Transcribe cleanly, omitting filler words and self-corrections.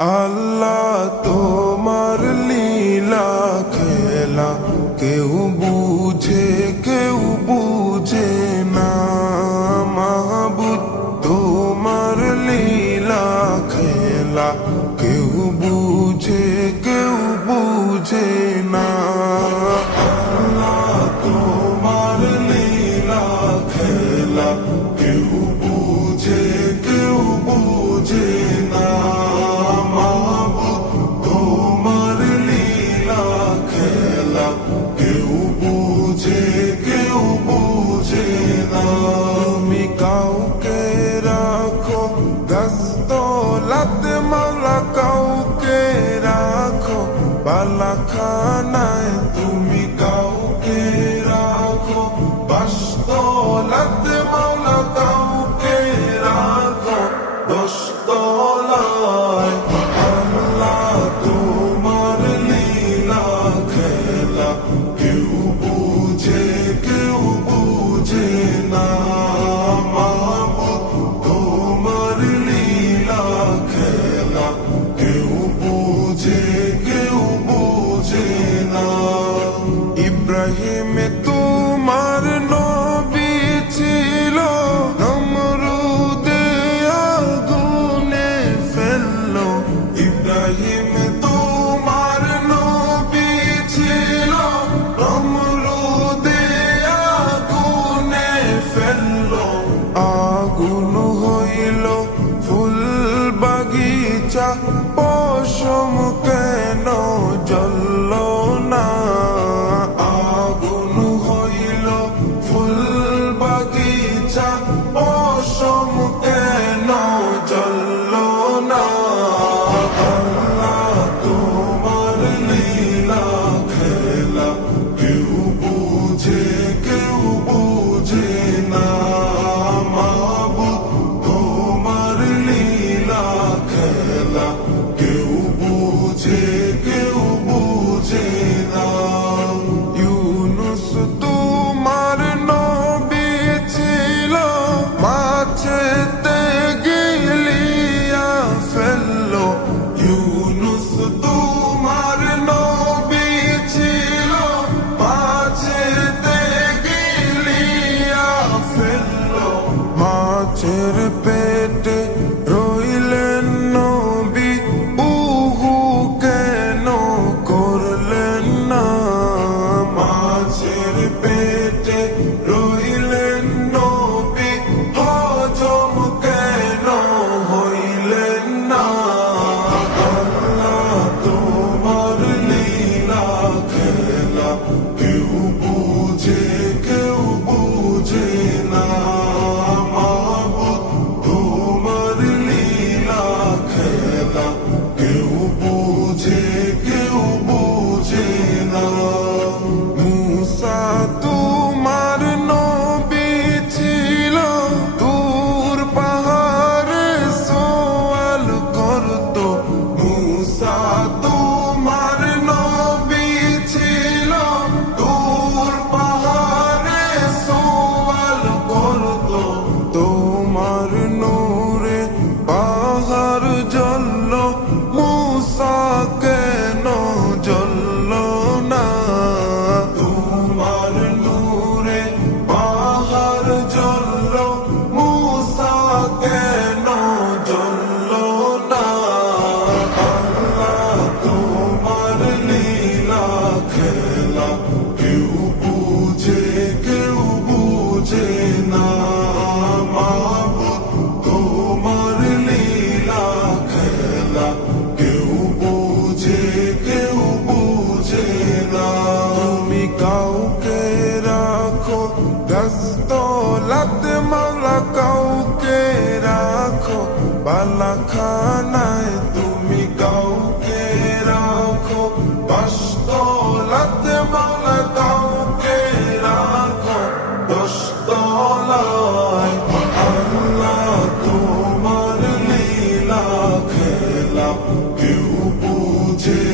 আল্লাহ তোমার লীলা খেলা কেউ বুঝে না। মাহবুব তোমার লীলা খেলা কেউ বুঝে না। আল্লাহ তোমার লীলা খেলা কেউ বুঝে না। তুমি কাউকে রাখো দস্তলাতে মালা, কাউকে রাখো বালাখানায়। তুমি কাউকে রাখো বাসতলাতে মালা, কাউকে রাখো দশতলায়। আল্লাহ তোমার লীলা খেলা কেউ বুঝে না। মাহবুব তোমার লীলা খেলা কেউ বুঝে না। ইব্রাহিম তোমার নবী ছিল, নমরুদে আগুনে ফেললো। ইব্রাহিম তোমার নবী ছিল, নমরুদে আগুনে ফেললো। আগুন হইল ফুল বাগিচা, পশম কেন জ্বলল না। আগুন হইল ফুল বাগিচা, পশম কেন জ্বলল না। আল্লাহ তোমার লীলা খেলা কেউ বুঝে না। মাহবুব তোমার লীলা খেলা কেউ বুঝে না। ইউনুস তোমার নবী ছিল, মাছেতে গিলিয়া ফেললো। ইউনুস তোমার নবী ছিল, মাছেতে গিলিয়া ফেললো। মাছের পেটে রইলেন নবী, উহু কেন করলেন না। মাছের পেটে রইলেন নবী, হজম কেন হইলেন না। আল্লাহ তোমার লীলা খেলা কেউ বুঝে না। মাহবুব তোমার লীলা খেলা কেউ বুঝে না। মুসা তোমার নবী ছিল, দূর পাহাড়ে সওয়াল করতো। মুসা তোমার নবী ছিল, দূর পাহাড়ে সওয়াল করতো। তোমার নূরে পাহাড় জ্বলল, মুসা কেন জ্বলল না। তোমার নূরে পাহাড় জ্বলল, মুসা কেন জ্বলল না। আল্লাহ তোমার লীলা খেলা কেউ বুঝে না। মাহবুব তোমার লীলা খেলা কেউ বুঝে না। তুমি কাউকে রাখো দস্তলাতে মালা, কাউকে রাখো বালাখানায়। তুমি কাউকে রাখো বাসতলাতে মালা, কাউকে রাখো দশতলায়। আল্লাহ তোমার লীলা খেলা কেউ বুঝে